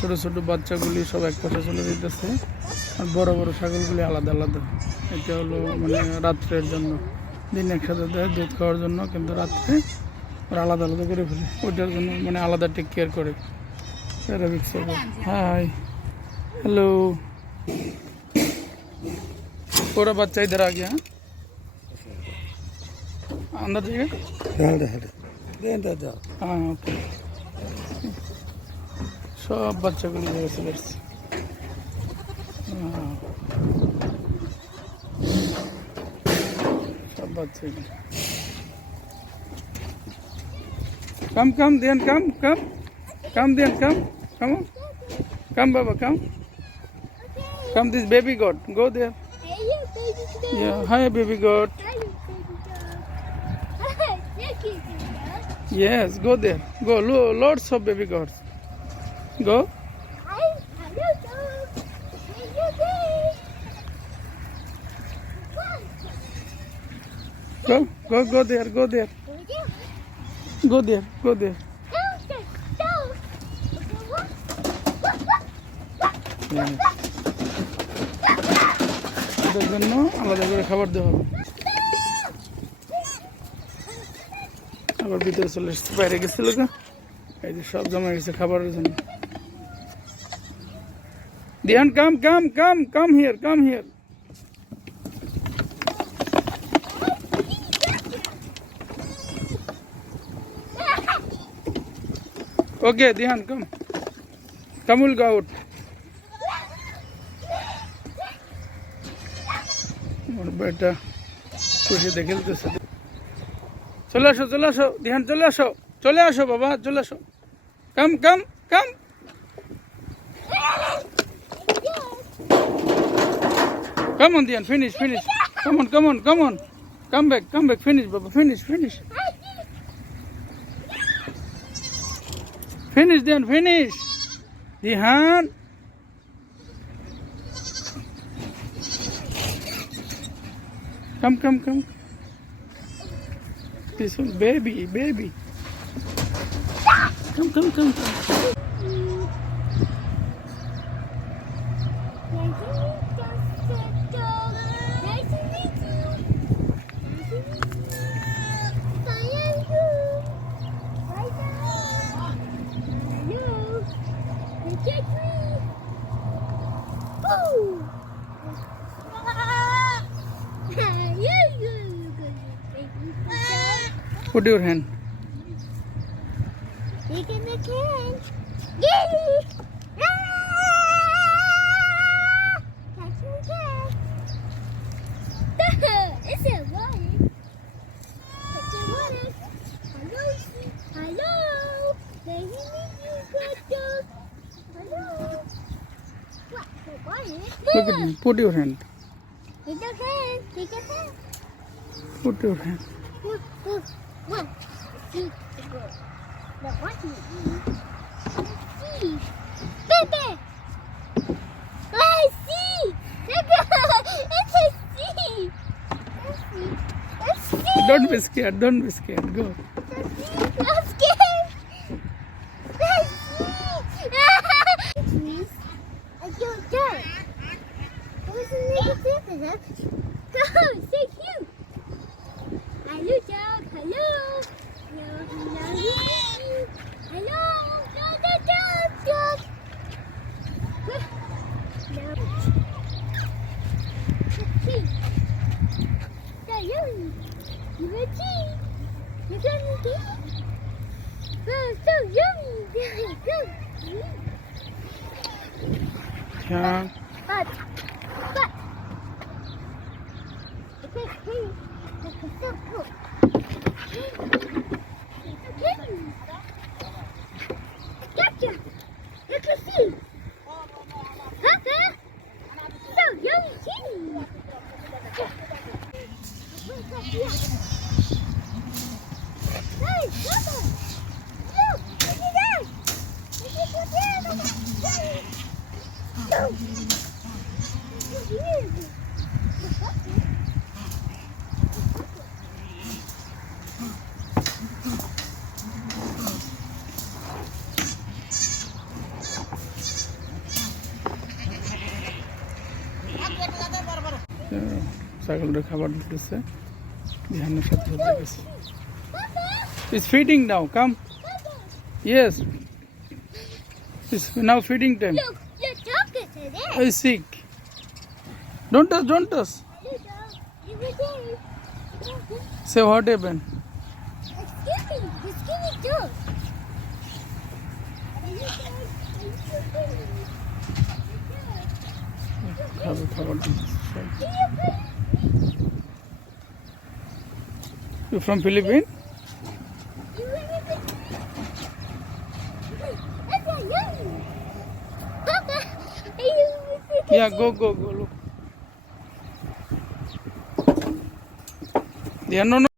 ছোট ছোট বাচ্চাগুলি সব এক পাশে চলে যেতেছে, আর বড় বড় ছাগলগুলি আলাদা আলাদা। এটা হলো মানে রাত্রের জন্য, দিন একসাথে দেয় দুধ খাওয়ার জন্য, কিন্তু রাত্রে ওরা আলাদা আলাদা করে ফেলে, ওইটার জন্য মানে আলাদা টেক কেয়ার করে। হাই, হ্যালো, पूरा बच्चा इधर आ गया। अंदर जाइए। हाँ ओके, सब बच्चे को लिए चले सब बच्चे कम कम ध्यान कम कम कम ध्यान कम कम कम बाबा come this baby god go there. Yeah, hi baby goat. Yes, go there. Go, lots of baby goats. Go. Go there, go there. Go there, go there. Yeah. এটার জন্য আলাদা করে খাবার দেওয়া হবে। আবার ভিতরে চলে এসছে, বাইরে গেছিল গা, এই যে সব জমা গেছে খাবারের জন্য। Dian come come come come here come here. Okay Dian come কামুল গো আউট। বেটা খুশিতে খেলতেছে। চলে আসো চলে আসো ধ্যান, চলে আসো চলে আসো বাবা, চলে আসো। Come come come come on ধ্যান, finish finish, come on come on come on, come back finish বাবা, ফিনিশ ফিনিশ ফিনিশ ধ্যান ফিনিশ ধ্যান। Come. This one, baby. Come. Put your hand. You can make hand. Yay! Catch me cat. It's a water. It's a water. Hello. Baby, you got dog. Hello. What? The water? Look at me. Put your hand. Take a hand. Take a hand. Put your hand. One, two, go. The one, see, baby. I see. Look, it's a sea. Let's see. Don't be scared. Go. I'm scared. Let's see. I don't die. I was a negative. Go, say cute. Hello, dog. Hello. Hello. Dog. Tea. Hello. You want tea? You got me tea? Oh, so yummy. Yeah. But. Okay, hey. Look, it's so cool. Gotcha! Look at see! Huh? So yummy too! Hey, Papa! Look! Look at that! Look at that! Look! Look! ছাগলটা খাবার দিতেছে বিহানের সাথে সাথে গেছে It's feeding now, come. Yes. It's now feeding time. Look, the dog is there. He's sick. Don't touch, don't touch. Look, dog. You were there. Say what happened. Excuse me, the skinny dog. খাবার দিতেছে You from Philippines? Yeah, go, look. Yeah, no.